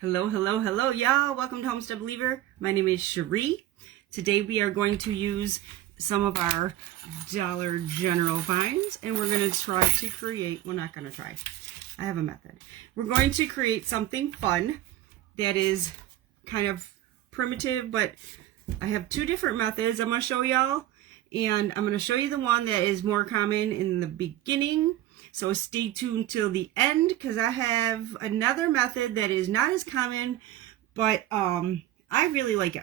Hello, hello, hello, y'all. Welcome to Homestead Believer. My name is Cherie. Today we are going to use some of our Dollar General finds, and we're going to try to create, well, not going to try. I have a method. We're going to create something fun that is kind of primitive, but I have two different methods I'm going to show y'all, and I'm going to show you the one that is more common in the beginning. So stay tuned till the end because I have another method that is not as common, but I really like it.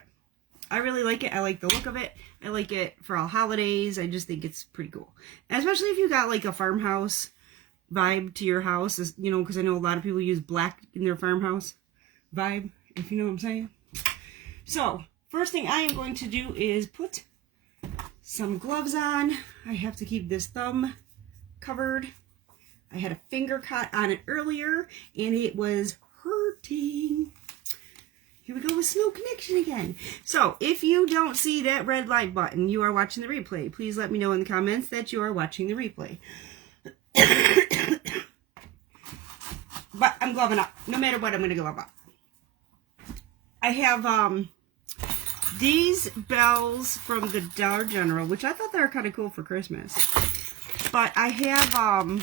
I really like it. I like the look of it. I like it for all holidays. I just think it's pretty cool. And especially if you got like a farmhouse vibe to your house, you know, because I know a lot of people use black in their farmhouse vibe, if you know what I'm saying. So first thing I am going to do is put some gloves on. I have to keep this thumb covered. I had a finger cut on it earlier, and it was hurting. Here we go with Snow Connection again. So, if you don't see that red like button, you are watching the replay. Please let me know in the comments that you are watching the replay. But I'm gloving up. No matter what, I'm going to glove up. I have these bells from the Dollar General, which I thought they were kind of cool for Christmas. But I have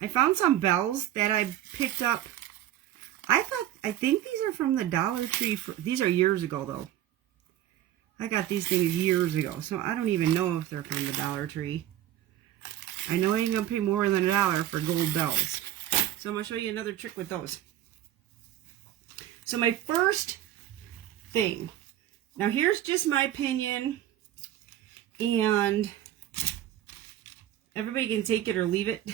I found some bells that I picked up. I think these are from the Dollar Tree. These are years ago, though. I got these things years ago, so I don't even know if they're from the Dollar Tree. I know I ain't going to pay more than $1 for gold bells. So I'm going to show you another trick with those. So my first thing. Now, here's just my opinion, and everybody can take it or leave it.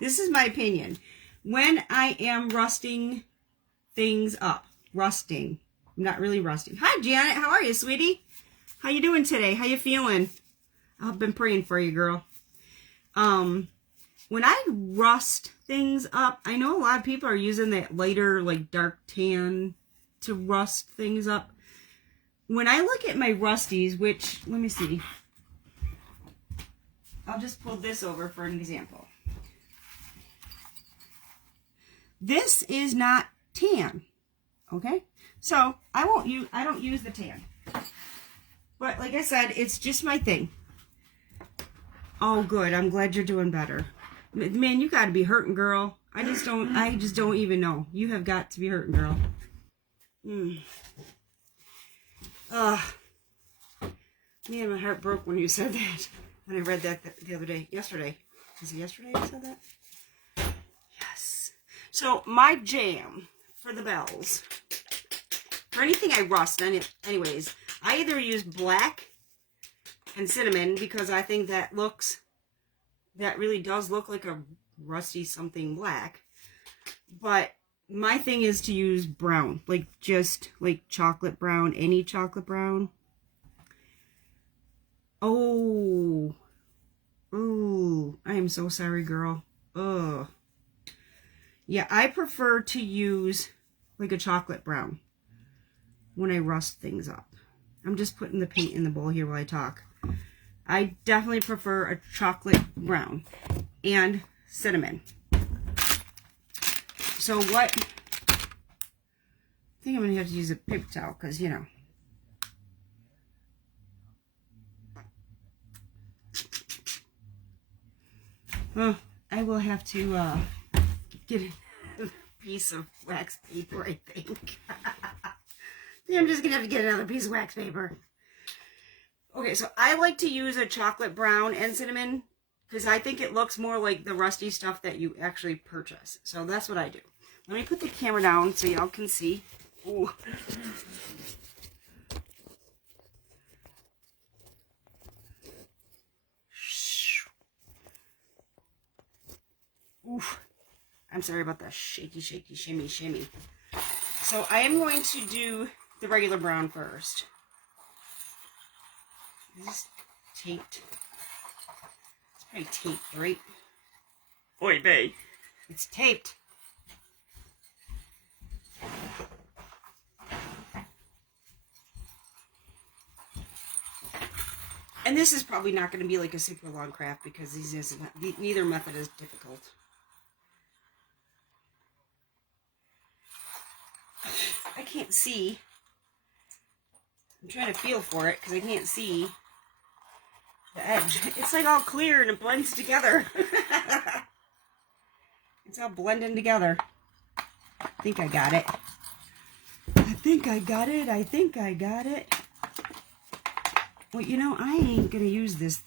This is my opinion. When I am rusting things up. Rusting. I'm not really rusting. Hi, Janet. How are you, sweetie? How you doing today? How you feeling? I've been praying for you, girl. When I rust things up, I know a lot of people are using that lighter, like dark tan to rust things up. When I look at my rusties, which, let me see. I'll just pull this over for an example. This is not tan, okay? So I don't use the tan. But like I said, it's just my thing. Oh, good. I'm glad you're doing better. Man, you got to be hurting, girl. I just don't even know. You have got to be hurting, girl. Man, my heart broke when you said that. When I read that the other day. Yesterday. Was it yesterday I said that? Yes. So, my jam for the bells, for anything I rust, anyways, I either use black and cinnamon because I think that really does look like a rusty something black. But my thing is to use brown, like just like chocolate brown, any chocolate brown. Oh, I am so sorry, girl. Ugh. Yeah, I prefer to use like a chocolate brown when I rust things up. I'm just putting the paint in the bowl here while I talk. I definitely prefer a chocolate brown and cinnamon. So what? I think I'm going to have to use a paper towel because, you know. Well, I will have to get a piece of wax paper, I think. I'm just going to have to get another piece of wax paper. Okay, so I like to use a chocolate brown and cinnamon because I think it looks more like the rusty stuff that you actually purchase. So that's what I do. Let me put the camera down so y'all can see. Ooh. Oof. I'm sorry about that shaky, shimmy. So I am going to do the regular brown first. This is taped. It's pretty taped, right? Oy vey. It's taped. And this is probably not going to be like a super long craft because neither method is difficult. can't see. I'm trying to feel for it because I can't see the edge. It's like all clear and it blends together. It's all blending together. I think I got it. I think I got it. I think I got it. Well, you know, I ain't going to use this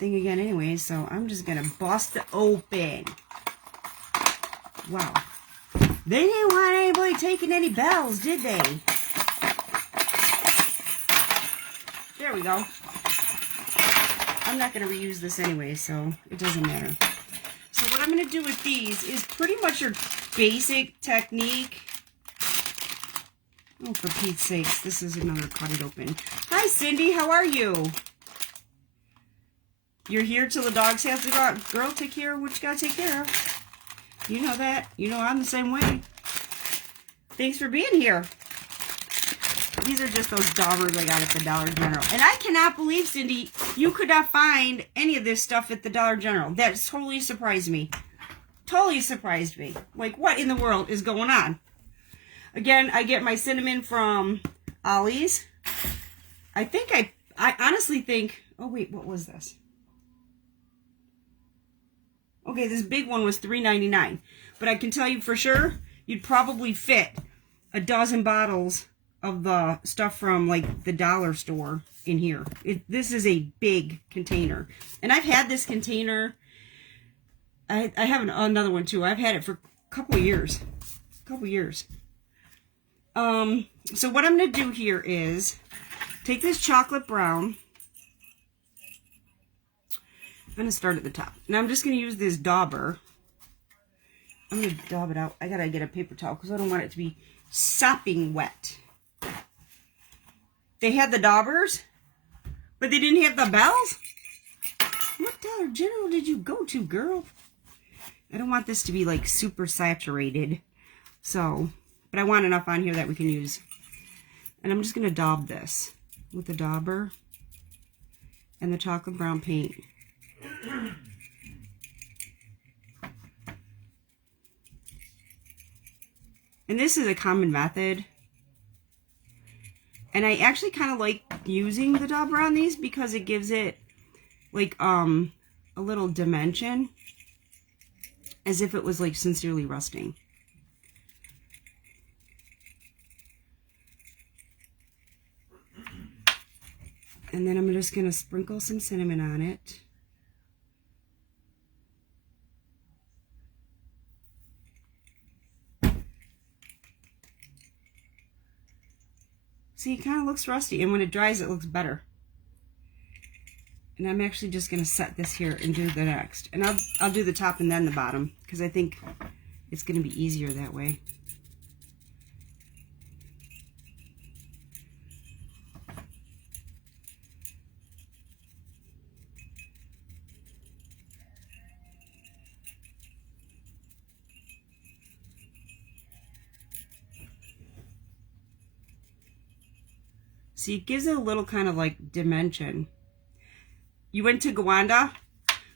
thing again anyway, so I'm just going to bust it open. Wow. They didn't want anybody taking any bells, did they? There we go. I'm not going to reuse this anyway, so it doesn't matter. So what I'm going to do with these is pretty much your basic technique. Oh, for Pete's sakes, this is another cut it open. Hi, Cindy. How are you? You're here till the dogs have to go out. Girl, take care of what you got to take care of. You know that. You know I'm the same way. Thanks for being here. These are just those daubers I got at the Dollar General. And I cannot believe, Cindy, you could not find any of this stuff at the Dollar General. That totally surprised me. Totally surprised me. Like, what in the world is going on? Again, I get my cinnamon from Ollie's. I think I honestly think, oh wait, what was this? Okay, this big one was $3.99. But I can tell you for sure, you'd probably fit a dozen bottles of the stuff from like the dollar store in here. This is a big container. And I've had this container. I have another one too. I've had it for a couple of years. So what I'm going to do here is take this chocolate brown. I'm going to start at the top. Now I'm just going to use this dauber. I'm going to daub it out. I got to get a paper towel because I don't want it to be sopping wet. They had the daubers, but they didn't have the bells? What Dollar General did you go to, girl? I don't want this to be like super saturated. So, but I want enough on here that we can use. And I'm just going to daub this with the dauber and the chocolate brown paint. And this is a common method. And I actually kind of like using the dauber on these because it gives it like a little dimension, as if it was like sincerely rusting. And then I'm just going to sprinkle some cinnamon on it. See, it kind of looks rusty, and when it dries, it looks better. And I'm actually just going to set this here and do the next. And I'll do the top and then the bottom, because I think it's going to be easier that way. See, it gives it a little kind of like dimension. You went to Gowanda?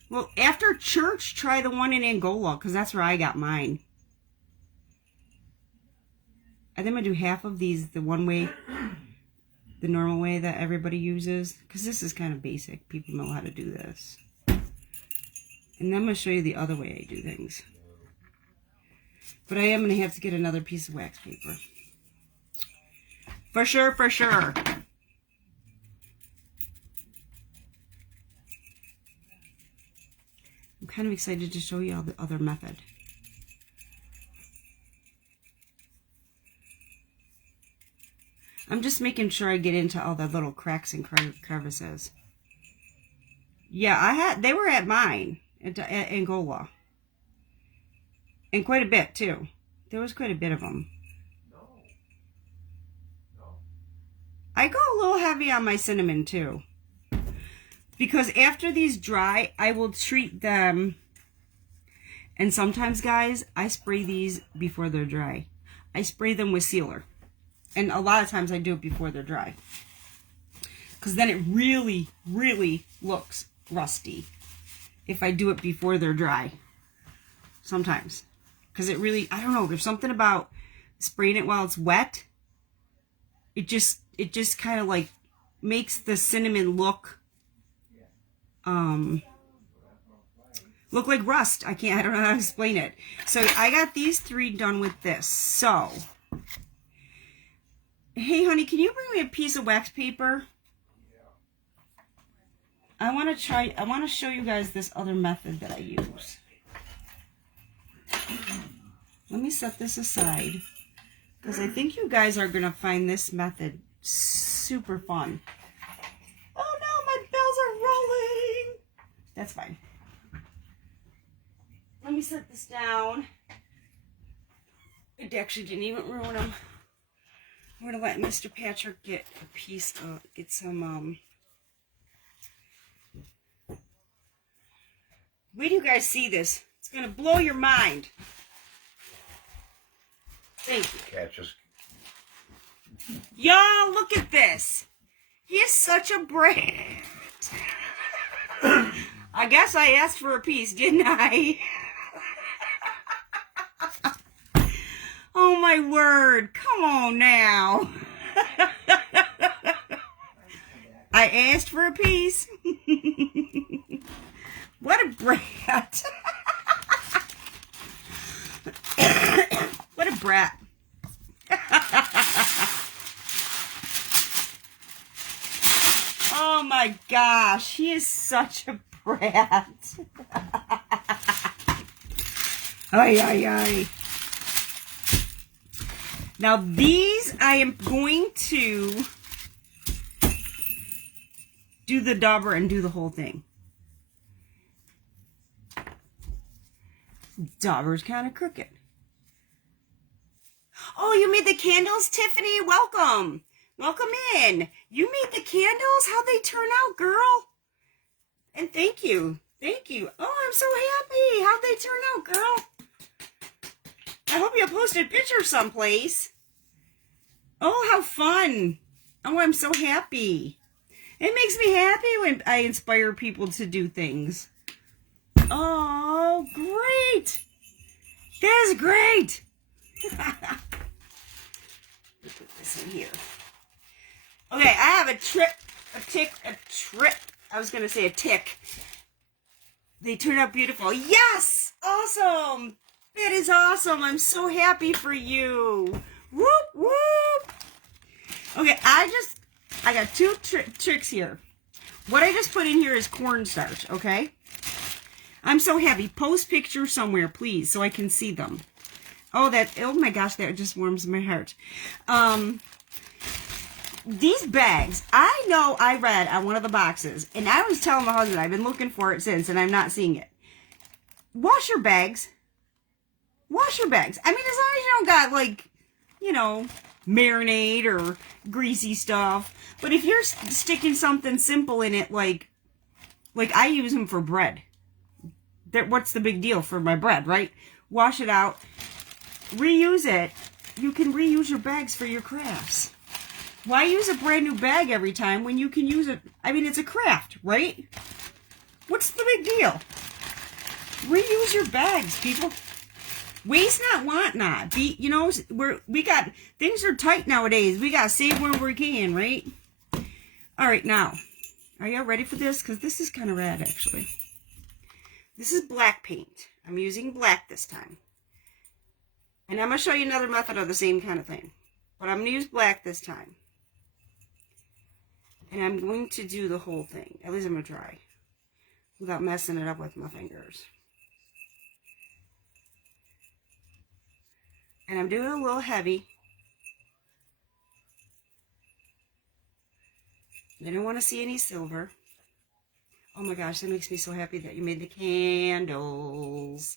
Well, after church, try the one in Angola, because that's where I got mine. I think I'm going to do half of these the one way, the normal way that everybody uses, because this is kind of basic. People know how to do this. And then I'm going to show you the other way I do things. But I am going to have to get another piece of wax paper. For sure, for sure. I'm kind of excited to show you all the other method. I'm just making sure I get into all the little cracks and crevices. Yeah, they were at mine at Angola. And quite a bit too. There was quite a bit of them. I go a little heavy on my cinnamon too. Because after these dry, I will treat them. And sometimes, guys, I spray these before they're dry. I spray them with sealer. And a lot of times I do it before they're dry. Because then it really, really looks rusty. If I do it before they're dry. Sometimes. Because it really, I don't know, there's something about spraying it while it's wet it just kind of like makes the cinnamon look like rust. I don't know how to explain it. So I got these 3 done with this. So, hey honey, can you bring me a piece of wax paper? I want to show you guys this other method that I use. Let me set this aside, because I think you guys are going to find this method super fun. Oh no, my bells are rolling. That's fine. Let me set this down. It actually didn't even ruin them. I'm going to let Mr. Patrick get a piece of, get some, wait till you guys see this. It's going to blow your mind. Thank you. Catches. Y'all, look at this. He is such a brat. I guess I asked for a piece, didn't I? Oh my word. Come on now. I asked for a piece. What a brat. What a brat. Oh my gosh, he is such a brat. Ay, ay, ay. Now these I am going to do the dauber and do the whole thing. Dauber's kind of crooked. Oh, you made the candles, Tiffany? Welcome. Welcome in. You made the candles? How'd they turn out, girl? And thank you. Thank you. Oh, I'm so happy. How'd they turn out, girl? I hope you posted pictures someplace. Oh, how fun. Oh, I'm so happy. It makes me happy when I inspire people to do things. Oh, great. That is great. Put this in here. Okay, I have a tick. They turned out beautiful. Yes! Awesome! That is awesome. I'm so happy for you. Whoop, whoop. Okay, I got 2 tricks here. What I just put in here is cornstarch, okay? I'm so happy. Post pictures somewhere, please, so I can see them. Oh, oh my gosh, that just warms my heart. These bags, I know I read on one of the boxes, and I was telling my husband, I've been looking for it since, and I'm not seeing it. Wash your bags. Wash your bags. I mean, as long as you don't got, like, you know, marinade or greasy stuff. But if you're sticking something simple in it, like I use them for bread. What's the big deal for my bread, right? Wash it out. Reuse it. You can reuse your bags for your crafts. Why use a brand new bag every time when you can use it? I mean, it's a craft, right? What's the big deal? Reuse your bags, people. Waste not, want not. You know, things are tight nowadays. We gotta save where we can, right? All right, now, are y'all ready for this? Because this is kind of rad, actually. This is black paint. I'm using black this time. And I'm going to show you another method of the same kind of thing. But I'm going to use black this time. And I'm going to do the whole thing. At least I'm going to try. Without messing it up with my fingers. And I'm doing it a little heavy. I don't want to see any silver. Oh my gosh, that makes me so happy that you made the candles.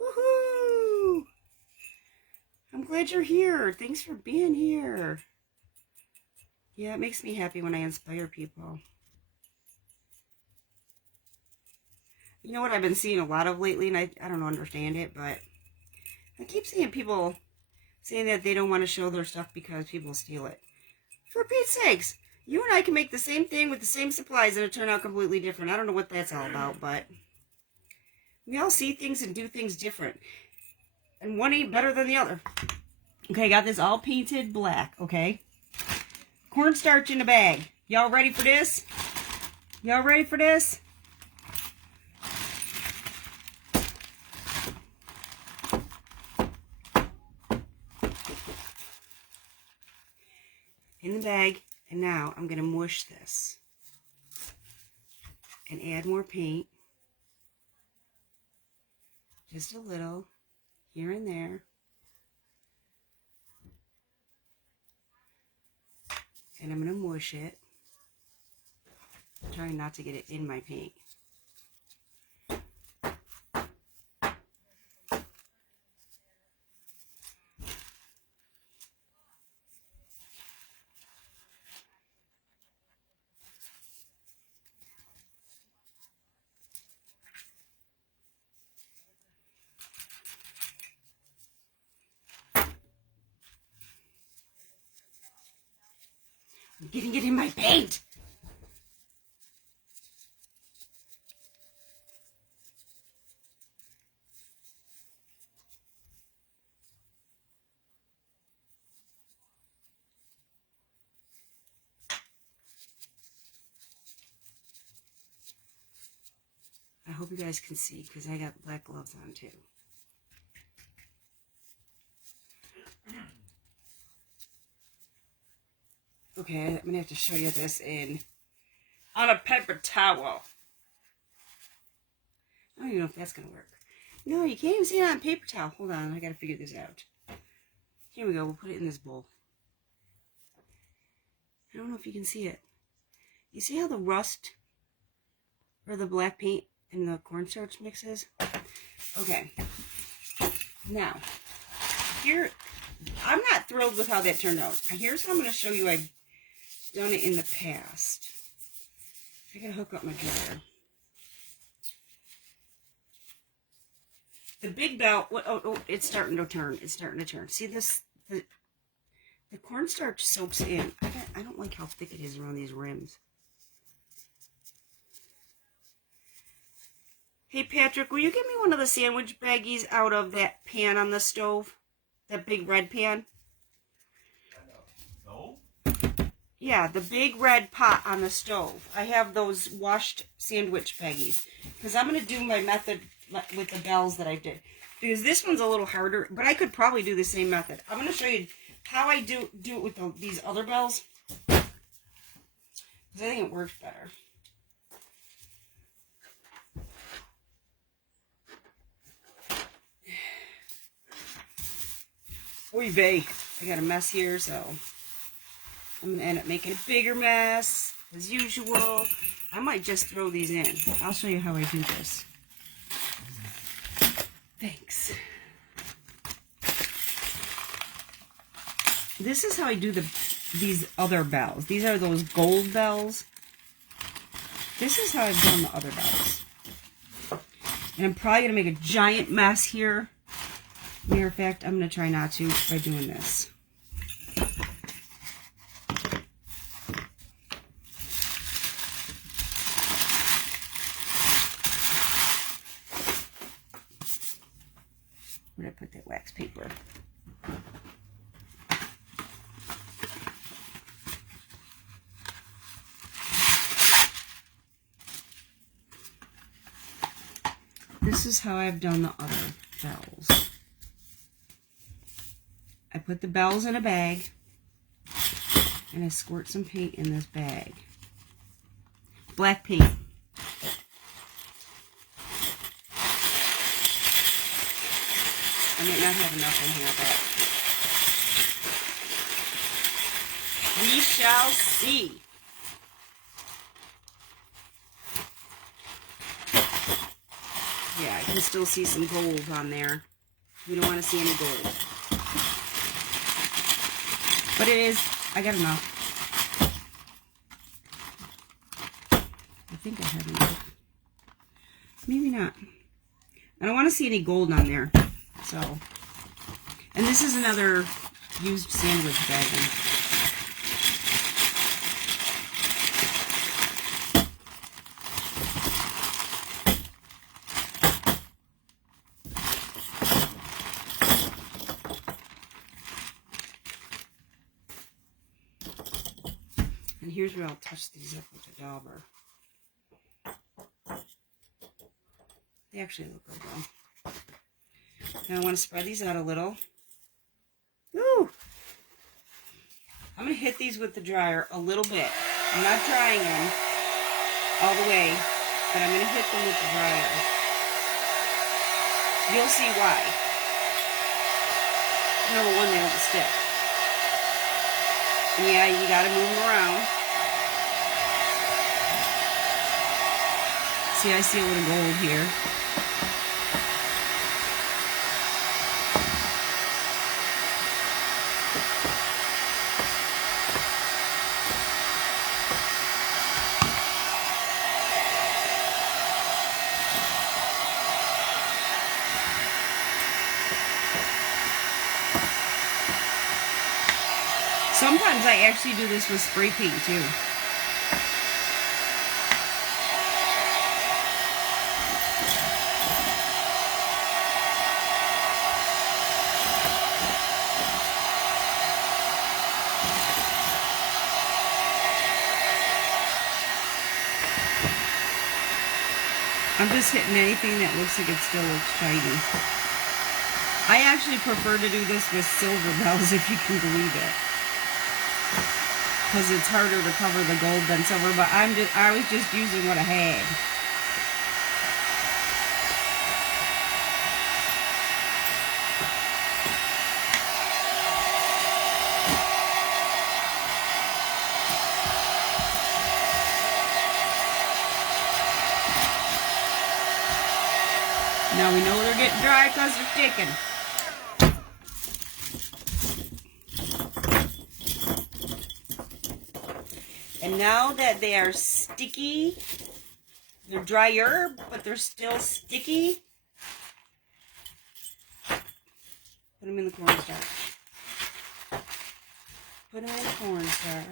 Woohoo! I'm glad you're here. Thanks for being here. Yeah, it makes me happy when I inspire people. You know what I've been seeing a lot of lately, and I don't understand it, but I keep seeing people saying that they don't want to show their stuff because people steal it. For Pete's sakes, you and I can make the same thing with the same supplies and it turn out completely different. I don't know what that's all about, but we all see things and do things different. And one ain't better than the other. Okay, I got this all painted black, okay? cornstarch in a bag. Y'all ready for this? Y'all ready for this? In the bag, and now I'm going to mush this and add more paint, just a little here and there, and I'm going to mush it, trying not to get it in my paint. I'm getting it in my paint. I hope you guys can see because I got black gloves on too. Okay, I'm going to have to show you this on a paper towel. I don't even know if that's going to work. No, you can't even see it on paper towel. Hold on, I got to figure this out. Here we go, we'll put it in this bowl. I don't know if you can see it. You see how the rust or the black paint and the cornstarch mixes? Okay. Now, here, I'm not thrilled with how that turned out. Here's how I'm going to show you I've done it in the past. I gotta hook up my dryer. The big bell, oh, it's starting to turn. It's starting to turn. See this? The cornstarch soaks in. I don't like how thick it is around these rims. Hey, Patrick, will you give me one of the sandwich baggies out of that pan on the stove? That big red pan? No? Yeah, the big red pot on the stove. I have those washed sandwich baggies. Because I'm going to do my method with the bells that I did. Because this one's a little harder, but I could probably do the same method. I'm going to show you how I do it with these other bells. Because I think it works better. Oy vey. I got a mess here, so I'm going to end up making a bigger mess, as usual. I might just throw these in. I'll show you how I do this. Thanks. This is how I do these other bells. These are those gold bells. This is how I've done the other bells. And I'm probably going to make a giant mess here. Matter of fact, I'm going to try not to by doing this. Where did I put that wax paper? This is how I've done the other bells. I put the bells in a bag, and I squirt some paint in this bag. Black paint. I might not have enough in here, but we shall see. Yeah, I can still see some gold on there. We don't want to see any gold. But it is, I got enough. I think I have enough. Maybe not. I don't want to see any gold on there. So, and this is another used sandwich bagging. And here's where I'll touch these up with a dauber. They actually look good though. Now I want to spread these out a little. Woo! I'm going to hit these with the dryer a little bit. I'm not drying them all the way, but I'm going to hit them with the dryer. You'll see why. Number one, they don't stick. And yeah, you got to move them around. See, I see a little gold here. Sometimes I actually do this with spray paint too. I'm just hitting anything that looks like it still looks shiny. I actually prefer to do this with silver bells, if you can believe it. Because it's harder to cover the gold than silver, but I was just using what I had. Now we know they're getting dry because they're sticking. And now that they are sticky, they're drier, but they're still sticky, put them in the cornstarch. Put them in the cornstarch.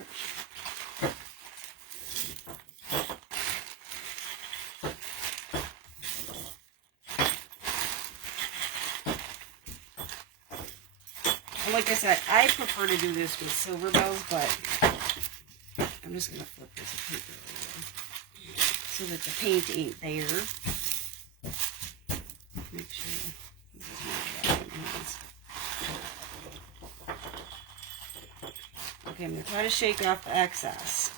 And like I said, I prefer to do this with silver bells, but I'm just going to flip this paper over so that the paint ain't there. Make sure this is not bad. Okay, I'm going to try to shake off the excess.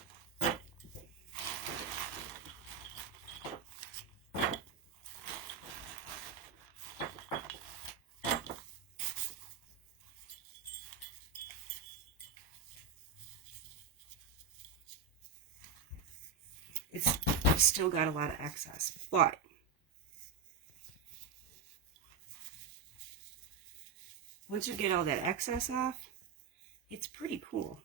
It's still got a lot of excess, but once you get all that excess off, it's pretty cool.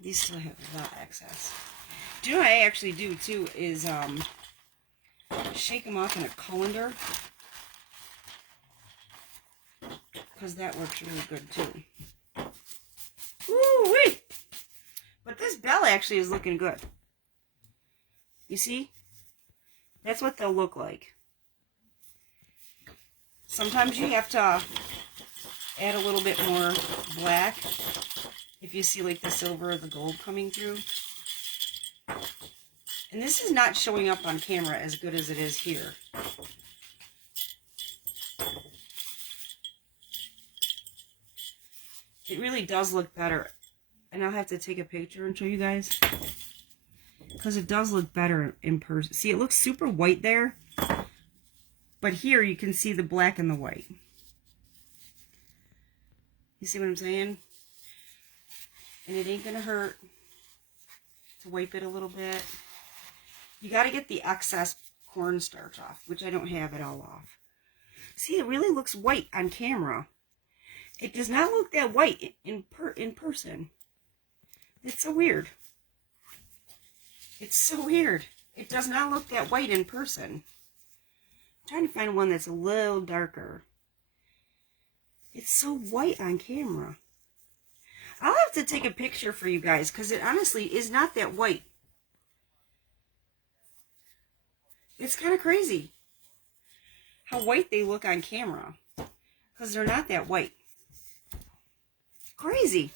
These still have a lot of excess. Do you know what I actually do too is shake them off in a colander, because that works really good too. Woo-wee! But this bell actually is looking good. You see? That's what they'll look like. Sometimes you have to add a little bit more black if you see like the silver or the gold coming through. And this is not showing up on camera as good as it is here. It really does look better. And I'll have to take a picture and show you guys, because it does look better in person. See, it looks super white there, but here you can see the black and the white. You see what I'm saying? And it ain't gonna hurt to wipe it a little bit. You got to get the excess cornstarch off, which I don't have it all off. See, it really looks white on camera. It does not look that white in person. It's so weird. It's so weird. It does not look that white in person. I'm trying to find one that's a little darker. It's so white on camera. I'll have to take a picture for you guys, because it honestly is not that white. It's kind of crazy how white they look on camera, because they're not that white. Crazy.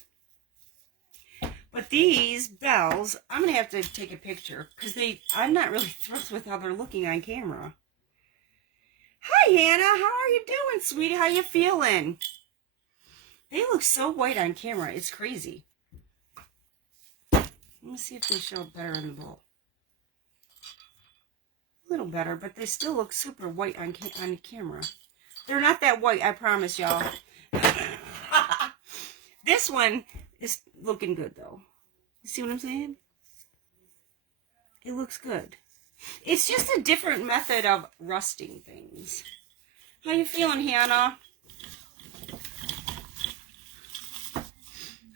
But these bells, I'm going to have to take a picture because I'm not really thrilled with how they're looking on camera. Hi, Hannah. How are you doing, sweetie? How you feeling? They look so white on camera. It's crazy. Let me see if they show up better in the bowl. A little better, but they still look super white on camera. They're not that white, I promise y'all. This one is looking good, though. You see what I'm saying? It looks good. It's just a different method of rusting things. How you feeling, Hannah?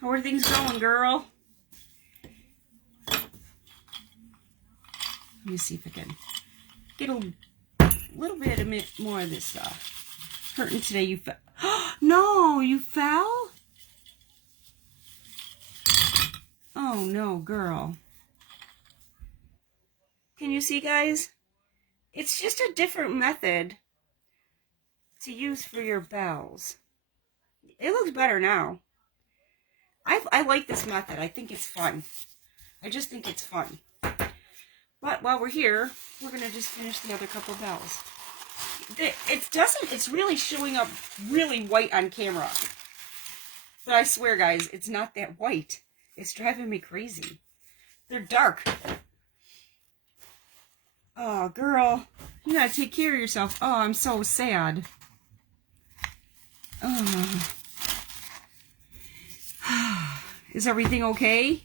How are things going, girl? Let me see if I can get a little bit more of this hurting today. You fell. No, you fell? Oh, no, girl. Can you see, guys? It's just a different method to use for your bells. It looks better now. I like this method. I think it's fun. I just think it's fun. But while we're here, we're going to just finish the other couple bells. It's really showing up really white on camera. But I swear, guys, it's not that white. It's driving me crazy. They're dark. Oh, girl, you gotta take care of yourself. Oh, I'm so sad. Oh. Is everything okay?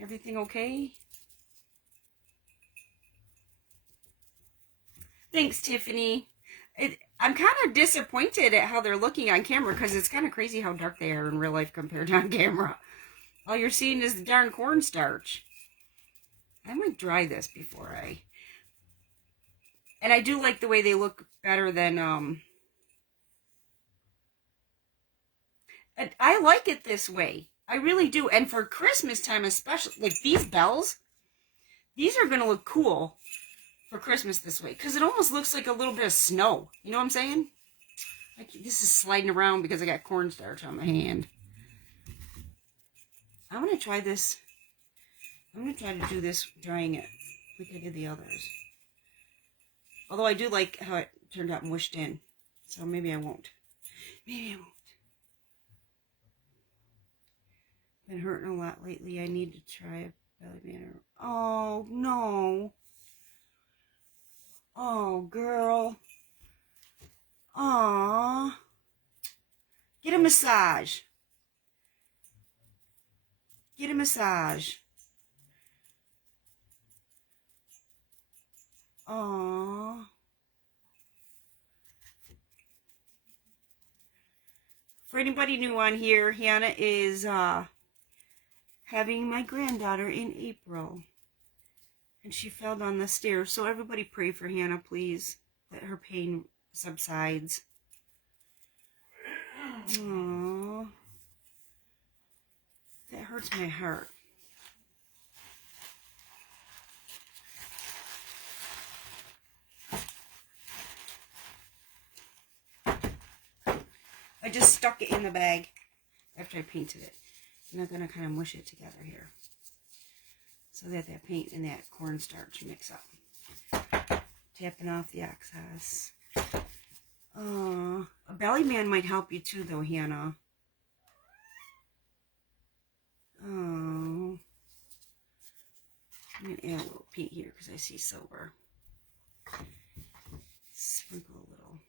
Everything okay? Thanks, Tiffany. I'm kind of disappointed at how they're looking on camera because it's kind of crazy how dark they are in real life compared to on camera. All you're seeing is the darn cornstarch. I might dry this before I... And I do like the way they look better than... I like it this way. I really do. And for Christmas time especially, like these bells, these are going to look cool for Christmas this way. Because it almost looks like a little bit of snow. You know what I'm saying? Like, this is sliding around because I got cornstarch on my hand. I'm going to try this. I'm going to try to do this drying it like I did the others. Although I do like how it turned out mushed in. So maybe I won't. Maybe I won't. Been hurting a lot lately. I need to try a belly banner. Oh, no. Oh, girl. Aw. Get a massage. Get a massage. Aw. For anybody new on here, Hannah is having my granddaughter in April. And she fell down the stairs. So everybody pray for Hannah, please. That her pain subsides. Aww. That hurts my heart. I just stuck it in the bag after I painted it. And I'm going to kind of mush it together here so that that paint and that cornstarch mix up. Tapping off the excess. A belly band might help you too, though, Hannah. Oh. I'm going to add a little paint here because I see silver. Sprinkle a little.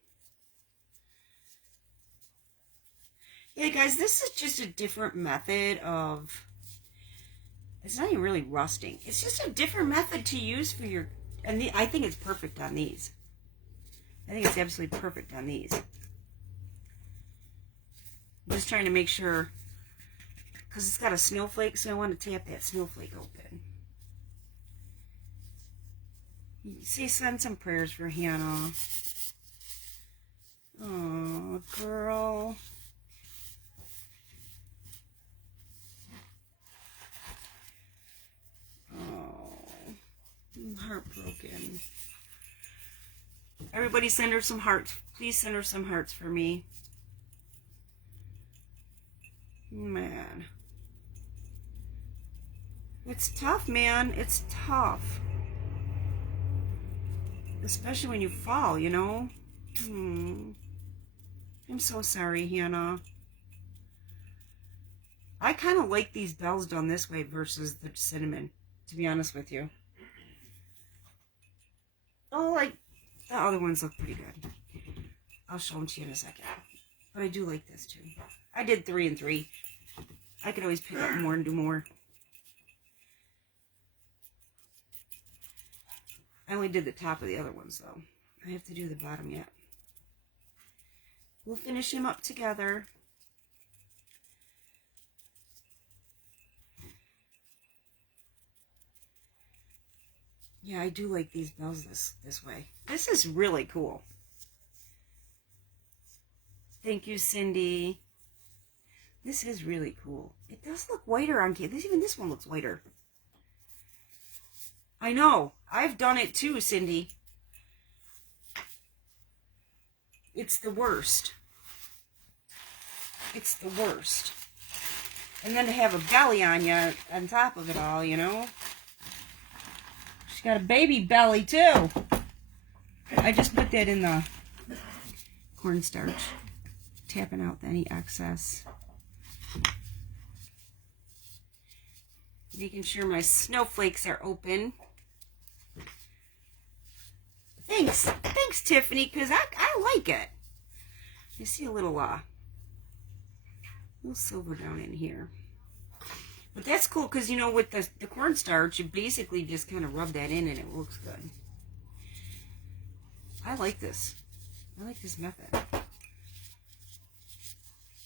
Yeah, guys, this is just a different method of... It's not even really rusting. It's just a different method to use for your... And I think it's perfect on these. I think it's absolutely perfect on these. I'm just trying to make sure... Because it's got a snowflake, so I want to tap that snowflake open. Say, send some prayers for Hannah. Oh, girl. Oh, I'm heartbroken. Everybody send her some hearts. Please send her some hearts for me. Man. It's tough, man. It's tough. Especially when you fall, you know? I'm so sorry, Hannah. I kind of like these bells done this way versus the cinnamon, to be honest with you. Oh, like, the other ones look pretty good. I'll show them to you in a second. But I do like this, too. I did 3 and 3. I could always pick up more and do more. I only did the top of the other ones, though. I have to do the bottom yet. We'll finish him up together. Yeah, I do like these bells this way. This is really cool. Thank you, Cindy. This is really cool. It does look whiter on camera. Even this one looks whiter. I know. I've done it too, Cindy. It's the worst. It's the worst. And then to have a belly on you on top of it all, you know. She's got a baby belly too. I just put that in the cornstarch. Tapping out any excess. Making sure my snowflakes are open. Thanks, Tiffany, because I like it. You see a little silver down in here. But that's cool because, you know, with the cornstarch, you basically just kind of rub that in and it looks good. I like this. I like this method.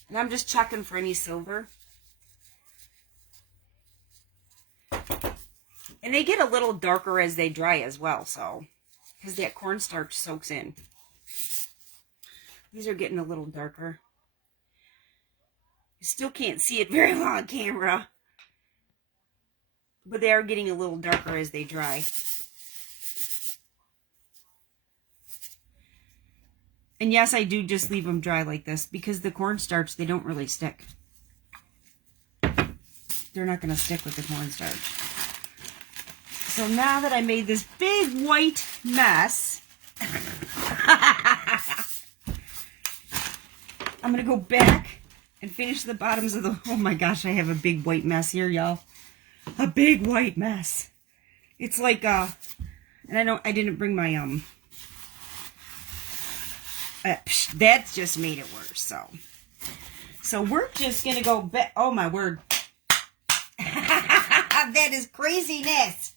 And I'm just checking for any silver. And they get a little darker as they dry as well, so. Because that cornstarch soaks in. These are getting a little darker. You still can't see it very well on camera. But they are getting a little darker as they dry. And yes, I do just leave them dry like this. Because the cornstarch, they don't really stick. They're not going to stick with the cornstarch. So now that I made this big white mess, I'm going to go back and finish the bottoms of the... Oh my gosh, I have a big white mess here, y'all. A big white mess. It's like, and I didn't bring my, that's just made it worse, So we're just going to go back... Oh my word. That is craziness.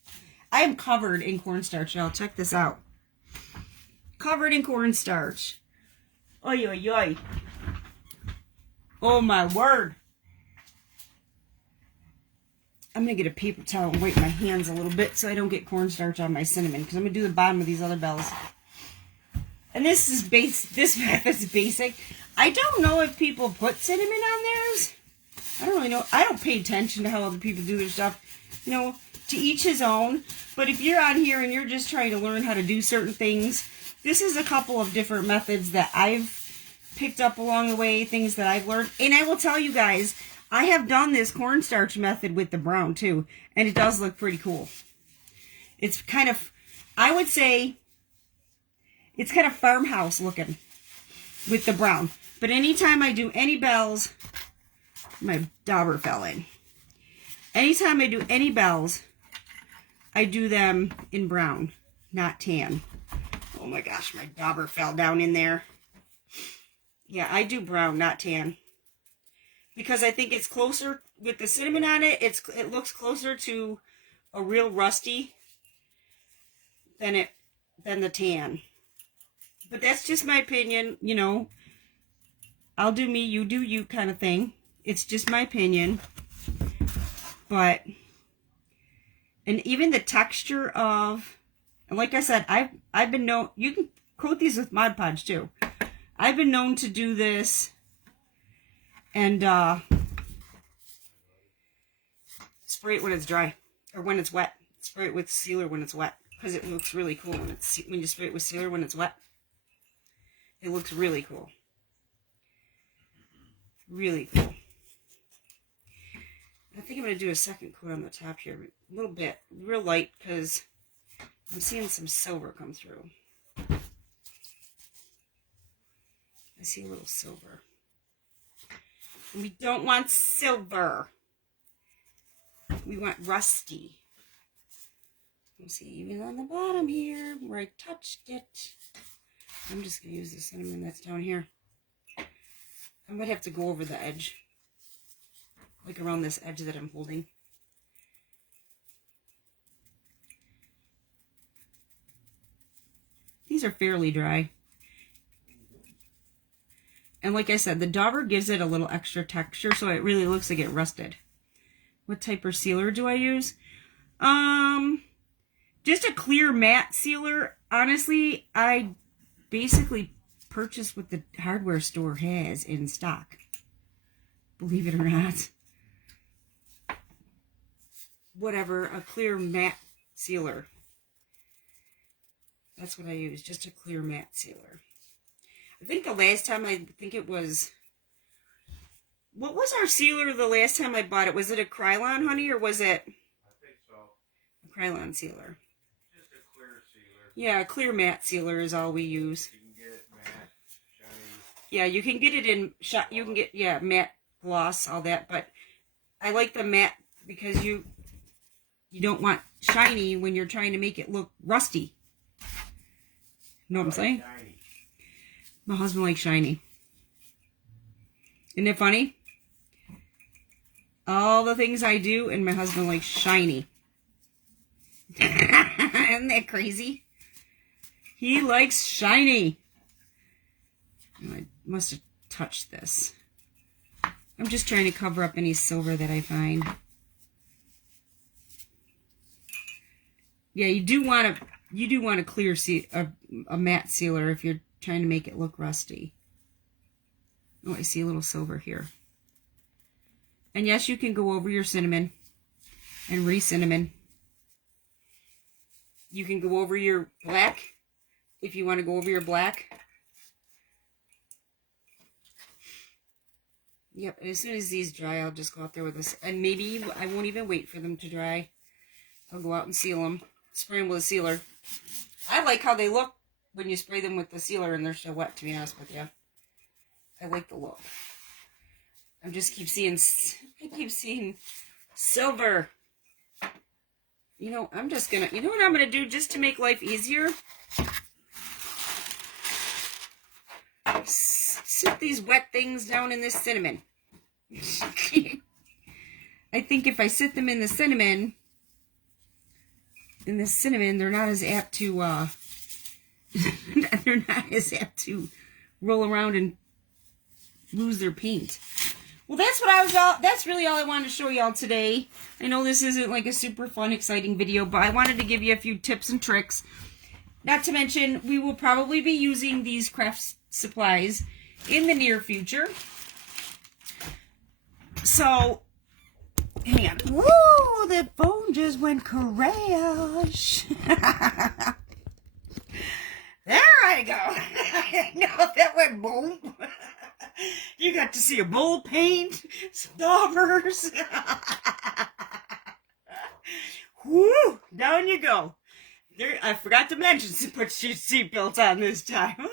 I am covered in cornstarch, y'all. Check this out. Covered in cornstarch. Oy, oy, oy. Oh, my word. I'm going to get a paper towel and wipe my hands a little bit so I don't get cornstarch on my cinnamon. Because I'm going to do the bottom of these other bells. And this method's basic. I don't know if people put cinnamon on theirs. I don't really know. I don't pay attention to how other people do their stuff. You know, to each his own. But if you're on here and you're just trying to learn how to do certain things, this is a couple of different methods that I've picked up along the way, things that I've learned. And I will tell you guys, I have done this cornstarch method with the brown too. And it does look pretty cool. It's kind of, I would say, it's kind of farmhouse looking with the brown. But anytime I do any bells, my dauber fell in. Anytime I do any bells, I do them in brown, not tan. Oh my gosh, my dauber fell down in there. Yeah, I do brown, not tan. Because I think it's closer, with the cinnamon on it, it looks closer to a real rusty than the tan. But that's just my opinion, you know. I'll do me, you do you kind of thing. It's just my opinion. But, and even the texture of, and like I said, I've been known, you can coat these with Mod Podge too. I've been known to do this and spray it when it's dry, or when it's wet. Spray it with sealer when it's wet, because it looks really cool when you spray it with sealer when it's wet. It looks really cool. Really cool. I think I'm going to do a second coat on the top here, a little bit, real light, because I'm seeing some silver come through. I see a little silver. And we don't want silver. We want rusty. Let's see, even on the bottom here, where I touched it. I'm just going to use the cinnamon that's down here. I might have to go over the edge. Like around this edge that I'm holding. These are fairly dry. And like I said, the dauber gives it a little extra texture, so it really looks like it rusted. What type of sealer do I use? Just a clear matte sealer. Honestly, I basically purchased what the hardware store has in stock. Believe it or not. Whatever, a clear matte sealer. That's what I use, just a clear matte sealer. I think the last time, it was, what was our sealer the last time I bought it? Was it a Krylon, honey, or was it? I think so. A Krylon sealer. Just a clear sealer. Yeah, a clear matte sealer is all we use. You can get it matte, shiny. Yeah, you can get it in, you can get, yeah, matte gloss, all that, but I like the matte because you don't want shiny when you're trying to make it look rusty. You know what I'm saying? Shiny. My husband likes shiny. Isn't it funny? All the things I do and my husband likes shiny. Isn't that crazy? He likes shiny. I must have touched this. I'm just trying to cover up any silver that I find. Yeah, you do want a clear a matte sealer if you're trying to make it look rusty. Oh, I see a little silver here. And yes, you can go over your cinnamon and re-cinnamon. You can go over your black if you want to go over your black. Yep, and as soon as these dry, I'll just go out there with this. And maybe I won't even wait for them to dry. I'll go out and seal them. Spray them with a sealer. I like how they look when you spray them with the sealer and they're so wet, to be honest with you. I like the look. I keep seeing silver. You know, I'm just gonna, you know what I'm gonna do just to make life easier? Sit these wet things down in this cinnamon. I think if I sit them in the cinnamon, they're not as apt to roll around and lose their paint. Well, that's really all I wanted to show y'all today. I know this isn't like a super fun, exciting video, but I wanted to give you a few tips and tricks. Not to mention, we will probably be using these craft supplies in the near future. So, hang on. Woo! The phone just went crash. There I go. I know that went boom. You got to see a bowl paint, stoppers. Woo! Down you go. There, I forgot to mention to put your seatbelt on this time.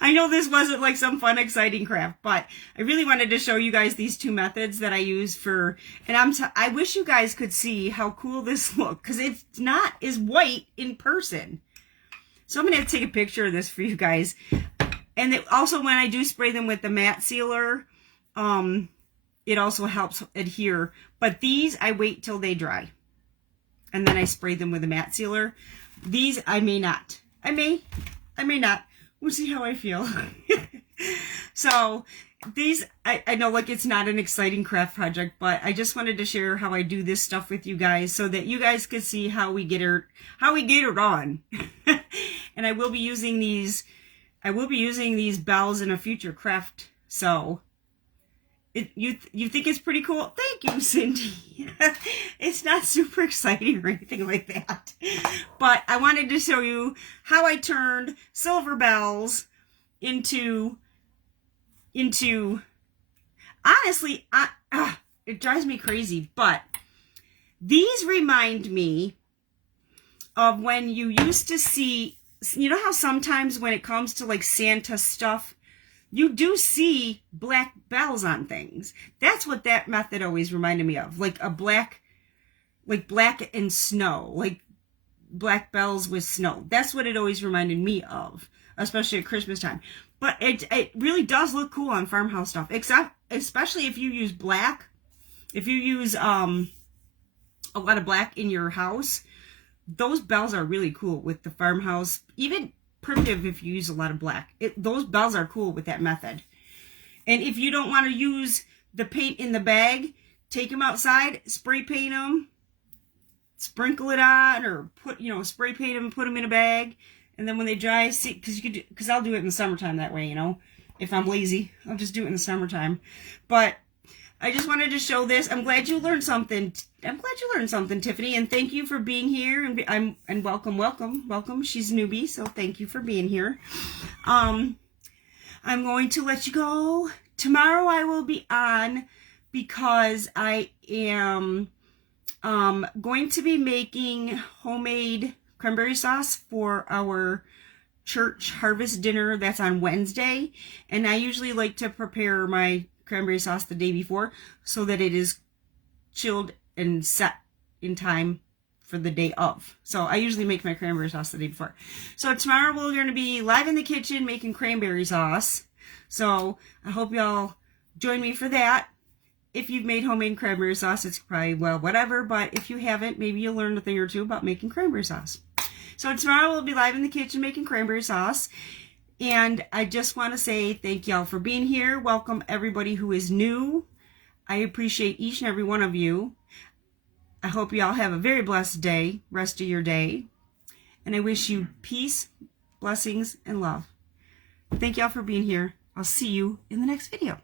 I know this wasn't like some fun, exciting craft, but I really wanted to show you guys these two methods that I use for, and I wish you guys could see how cool this looks, because it's not as white in person. So I'm going to take a picture of this for you guys. And also when I do spray them with the matte sealer, it also helps adhere. But these, I wait till they dry. And then I spray them with a matte sealer. These, I may not. I may not. We'll see how I feel. So, these, I know like it's not an exciting craft project, but I just wanted to share how I do this stuff with you guys so that you guys could see how we get it on. And I will be using these bells in a future craft. So, you think it's pretty cool? Thank you, Cindy. It's not super exciting or anything like that. But I wanted to show you how I turned silver bells into honestly, it drives me crazy, but these remind me of when you used to see, you know how sometimes when it comes to like Santa stuff, you do see black bells on things. That's what that method always reminded me of. Like a black, like black and snow, like black bells with snow. That's what it always reminded me of, especially at Christmas time. But it really does look cool on farmhouse stuff, except especially if you use black. If you use a lot of black in your house, those bells are really cool with the farmhouse. Even primitive, if you use a lot of black, those bells are cool with that method. And if you don't want to use the paint in the bag, take them outside, spray paint them, sprinkle it on, or put, spray paint them, put them in a bag, and then when they dry, see, because I'll do it in the summertime that way, if I'm lazy, I'll just do it in the summertime. But I just wanted to show this. I'm glad you learned something. Tiffany, and thank you for being here. And welcome. She's a newbie, so thank you for being here. I'm going to let you go. Tomorrow I will be on because I am going to be making homemade cranberry sauce for our church harvest dinner. That's on Wednesday, and I usually like to prepare my cranberry sauce the day before so that it is chilled and set in time for the day of. So I usually make my cranberry sauce the day before. So tomorrow we're going to be live in the kitchen making cranberry sauce. So I hope y'all join me for that. If you've made homemade cranberry sauce, it's probably, well, whatever. But if you haven't, maybe you'll learn a thing or two about making cranberry sauce. So tomorrow we'll be live in the kitchen making cranberry sauce. And I just want to say thank y'all for being here. Welcome everybody who is new. I appreciate each and every one of you. I hope y'all have a very blessed day, rest of your day. And I wish you peace, blessings, and love. Thank y'all for being here. I'll see you in the next video.